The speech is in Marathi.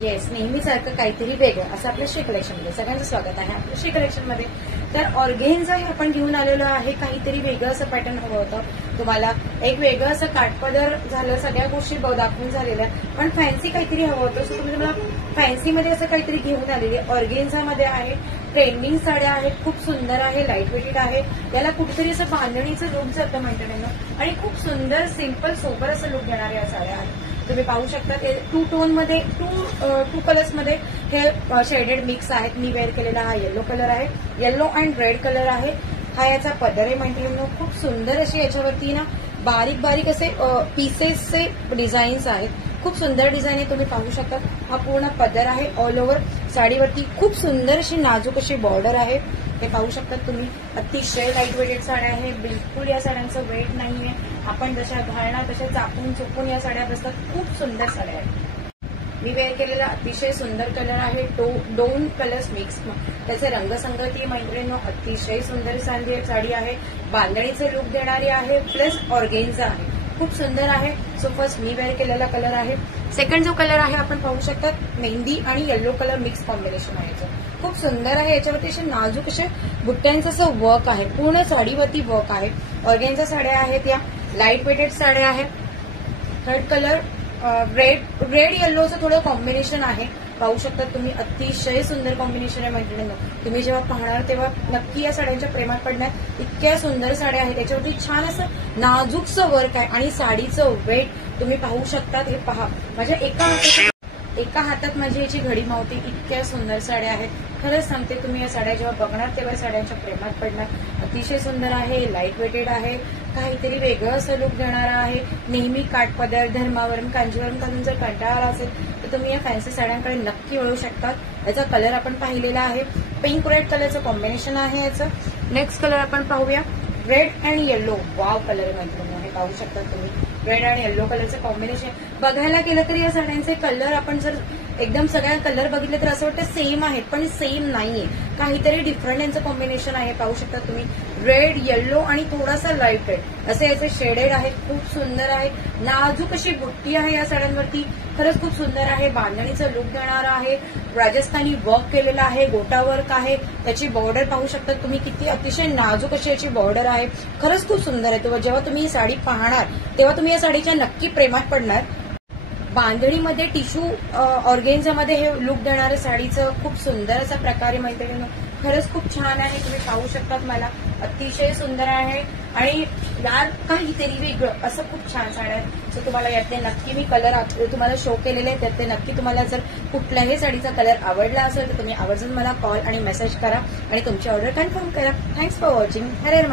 येस, नेहमीसारखं काहीतरी वेगळं असं आपल्या श्री कलेक्शनमध्ये सगळ्यांचं स्वागत आहे आपल्या श्री कलेक्शनमध्ये. तर ऑर्गेन्झा हे आपण घेऊन आलेलो आहे. काहीतरी वेगळं असं पॅटर्न हवं होतं तुम्हाला, एक वेगळं असं काठपदर झालं, सगळ्या गोष्टी दाखवून झालेल्या, पण फॅन्सी काहीतरी हवं होतं. सो तुम्ही मला फॅन्सीमध्ये असं काहीतरी घेऊन आलेली. ऑर्गेन्झामध्ये आहे, ट्रेंडिंग साड्या आहेत, खूप सुंदर आहे, लाईट वेटेड आहे. याला कुठेतरी असं बांधणीचं लुक जातं म्हणतात आणि खूप सुंदर सिंपल सोबर असं लुक देणाऱ्या या साड्या आहेत. तुम्ही पाहू शकता ते टू टोनमध्ये टू कलर्समध्ये हे शेडेड मिक्स आहेत. मी वेअर केलेला हा येलो कलर आहे, येलो अँड रेड कलर आहे. हा याचा पदर आहे म्हटलं, खूप सुंदर अशी याच्यावरती ना बारीक बारीक असे पीसेसचे डिझाईन्स आहेत. खूप सुंदर डिझाईन आहे, तुम्ही पाहू शकता. हा पूर्ण पदर आहे ऑल ओव्हर साडीवरती. खूप सुंदर अशी नाजूक अशी बॉर्डर आहे, हे पाहू शकता तुम्ही. अतिशय लाईट वेटेड साड्या आहे, बिलकुल या साड्यांचं वेट नाहीये. आपण जशा घालणार तशा चापून चुपून या साड्या बसतात. खूप सुंदर साड्या आहेत. मी वेअर केलेला अतिशय सुंदर कलर आहे, दोन कलर्स मिक्स, त्याचे रंगसंगती मैत्रिणींनो अतिशय सुंदर साडी आहे. बांधणीचे लुक देणारी आहे, प्लस ऑर्गेन्झा आहे, खूप सुंदर आहे. सो फर्स्ट मी वेअर केलेला कलर आहे. सेकंड जो कलर आहे आपण पाहू शकता, मेहंदी आणि येलो कलर मिक्स कॉम्बिनेशन आहे. खूप सुंदर आहे. याच्यावरती असे नाजूक असे बुट्ट्यांचं असं वर्क आहे, पूर्ण साडीवरती वर्क आहे. ऑर्गेन्झा साड्या आहेत, या लाईट वेटेड साड्या आहेत. थर्ड कलर रेड येल्लोचं थोडं कॉम्बिनेशन आहे, पाहू शकता तुम्ही. अतिशय सुंदर कॉम्बिनेशन आहे मैत्रिणींनो. तुम्ही जेव्हा पाहणार तेव्हा नक्की या साड्यांच्या प्रेमात पडणार. इतक्या सुंदर साड्या आहेत. त्याच्यावरती छान असं नाजूकचं वर्क आहे आणि साडीचं वेट तुम्ही पाहू शकता. हे पहा, माझ्या एका हातात माझी याची घडी मावते. इतक्या सुंदर साड्या आहेत. खरंच सांगते, तुम्ही या साड्या जेव्हा बघणार तेव्हा साड्यांच्या प्रेमात पडणार. अतिशय सुंदर आहे, लाईट वेटेड आहे, काहीतरी वेगळं असं लुक देणारा आहे. नेहमी काठपदर, धर्मावरून, कांजीवरून घालून जर कंटाळा आला असेल तर तुम्ही या फॅन्सी साड्यांकडे नक्की वळू शकता. याचा कलर आपण पाहिलेला आहे, पिंक रेड कलरचं कॉम्बिनेशन आहे याचं. नेक्स्ट कलर आपण पाहूया, red and yellow. Wow colour मैत्रिणी, हे पाहू शकता तुम्ही. रेड आणि येल्लो कलरचं कॉम्बिनेशन बघायला गेलं तर या साड्यांचे कलर आपण जर एकदम सगळ्या कलर बघितले तर असं वाटतं सेम आहेत, पण सेम नाहीये, काहीतरी डिफरंट यांचं कॉम्बिनेशन आहे. पाहू शकता तुम्ही, रेड, येल्लो आणि थोडासा लाईट रेड असे याचे शेडेड आहेत. खूप सुंदर आहे, नाजूक अशी बुट्टी आहे या साड्यांवरती. खरंच खूप सुंदर आहे. बांधणीचं लुक देणारा आहे, राजस्थानी वर्क केलेला आहे, गोटा वर्क आहे. त्याची बॉर्डर पाहू शकता तुम्ही, किती अतिशय नाजूक अशी याची बॉर्डर आहे. खरंच खूप सुंदर आहे. तेव्हा जेव्हा तुम्ही ही साडी पाहणार तेव्हा तुम्ही या साडीच्या नक्की प्रेमात पडणार. बांधणीमध्ये टिश्यू ऑर्गेन्झामध्ये हे लुक देणारं साडीचं खूप सुंदर असा प्रकारे मैत्रिणींनो. खरंच खूप छान आहे, तुम्ही पाहू शकतात. मला अतिशय सुंदर आहे आणि यार काहीतरी वेगळं असं खूप छान साड्या आहेत. सो तुम्हाला यातले नक्की मी कलर तुम्हाला शो केलेले आहेत, त्यातले नक्की तुम्हाला जर कुठल्याही साडीचा कलर आवडला असेल तर तुम्ही आवर्जून मला कॉल आणि मेसेज करा आणि तुमची ऑर्डर कन्फर्म करा. Thanks for watching. हरे